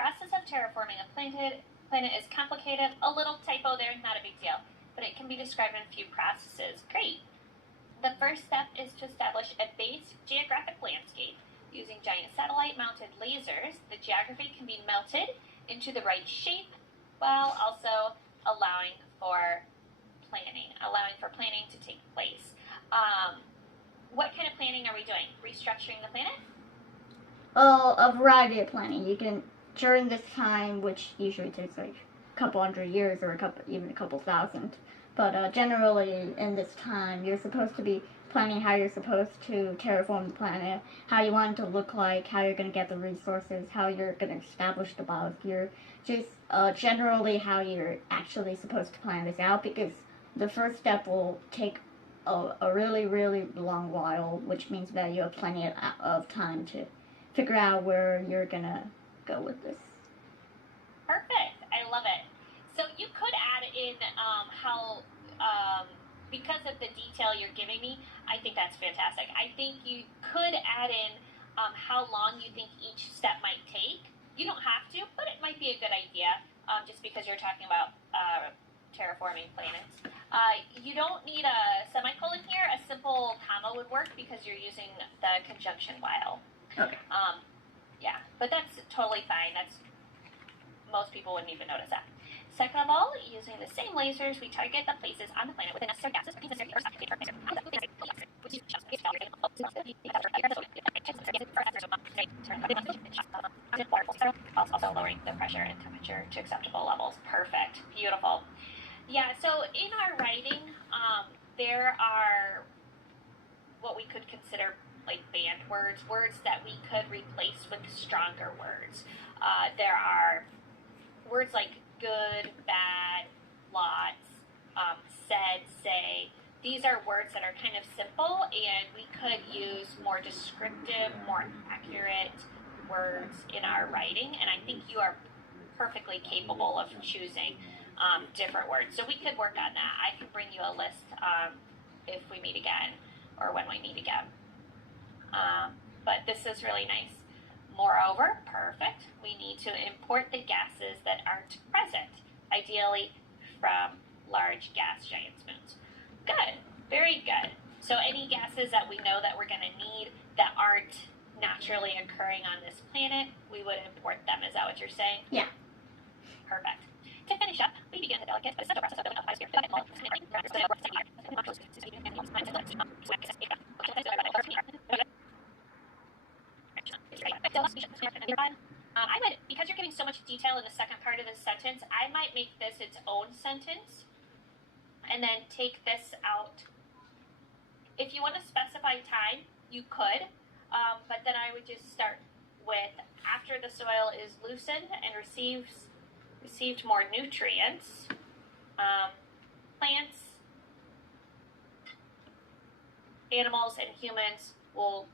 process of terraforming a planet is complicated. A little typo there, not a big deal, but it can be described in a few processes. Great. The first step is to establish a base geographic landscape. Using giant satellite-mounted lasers, the geography can be melted into the right shape while also allowing for planning to take place. What kind of planning are we doing? Restructuring the planet? Well, a variety of planning. You can, during this time, which usually takes like a couple hundred years or even a couple thousand, but generally in this time, you're supposed to be planning how you're supposed to terraform the planet, how you want it to look like, how you're going to get the resources, how you're going to establish the biosphere, just generally how you're actually supposed to plan this out, because the first step will take a really, really long while, which means that you have plenty of time to figure out where you're going to go with this. Perfect. I love it. So you could add in how, because of the detail you're giving me, I think that's fantastic. I think you could add in how long you think each step might take. You don't have to, but it might be a good idea, just because you're talking about terraforming planets. You don't need a semicolon here. A simple comma would work because you're using the conjunction while. Okay. Yeah, but that's totally fine. Most people wouldn't even notice that. Second of all, using the same lasers, we target the places on the planet with the necessary gases also lowering the pressure and temperature to acceptable levels. Perfect. Beautiful. Yeah, so in our writing, there are what we could consider like banned words, words that we could replace with stronger words. There are words like good, bad, lots, said, say. These are words that are kind of simple, and we could use more descriptive, more accurate words in our writing, and I think you are perfectly capable of choosing different words. So we could work on that. I can bring you a list if we meet again or when we meet again. But this is really nice. Moreover, perfect, we need to import the gases that aren't present, ideally from large gas giant spoons. Good, very good. So any gases that we know that we're going to need that aren't naturally occurring on this planet, we would import them. Is that what you're saying? Yeah. Perfect. To finish up, we begin the delicate but essential process of building up biosphere. I would, because you're giving so much detail in the second part of this sentence, I might make this its own sentence and then take this out. If you want to specify time, you could, but then I would just start with after the soil is loosened and received more nutrients, plants, animals, and humans will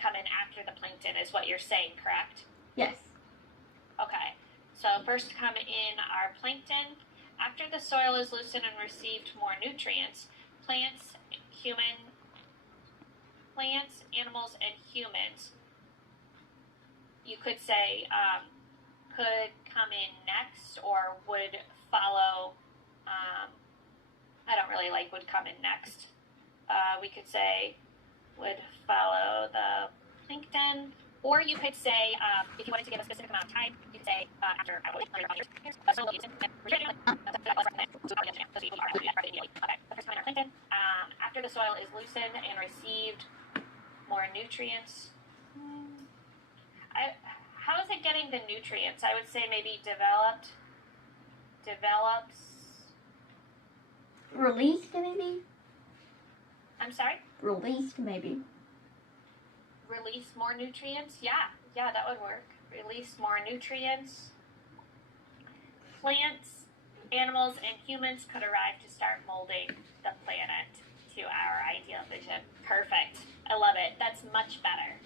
come in after the plankton is what you're saying, correct? Yes. Okay, so first come in our plankton. After the soil is loosened and received more nutrients, plants, animals, and humans, you could say, could come in next or would follow. I don't really like would come in next. We could say would follow the plankton, or you could say, if you wanted to give a specific amount of time, you could say after. Okay, the first time in our plankton, after the soil is loosened and received more nutrients. How is it getting the nutrients? I would say maybe develops. Released, maybe? I'm sorry? Released, maybe. Release more nutrients? Yeah, that would work. Release more nutrients. Plants, animals, and humans could arrive to start molding the planet to our ideal vision. Perfect. I love it. That's much better.